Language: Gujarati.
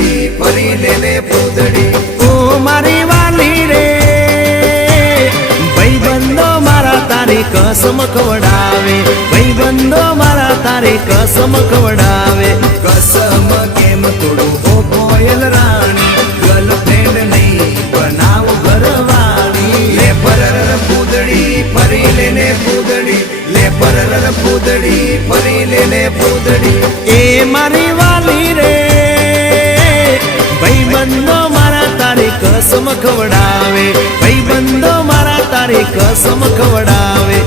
પૂતળી ફરી લેને પૂતળી ઓ મારી વાલી રે ભાઈબંધો મારા તારી કસમ ખવડાવે ભાઈબંધો મારા તારી કસમ ખવડાવે કસમ કેમ તોડું ઓ કોયલ રાણી ગર્લફ્રેન્ડ નહીં બનાવ ઘરવાળી લે પરર પૂતળી ફરી લેને પૂતળી લે પરર પૂતળી ફરી લેને પૂતળી એ મારી વાલી રે ભાઈબંધો મારા તારી કસમ ખવડાવે ભાઈબંધો મારા તારી કસમ ખવડાવે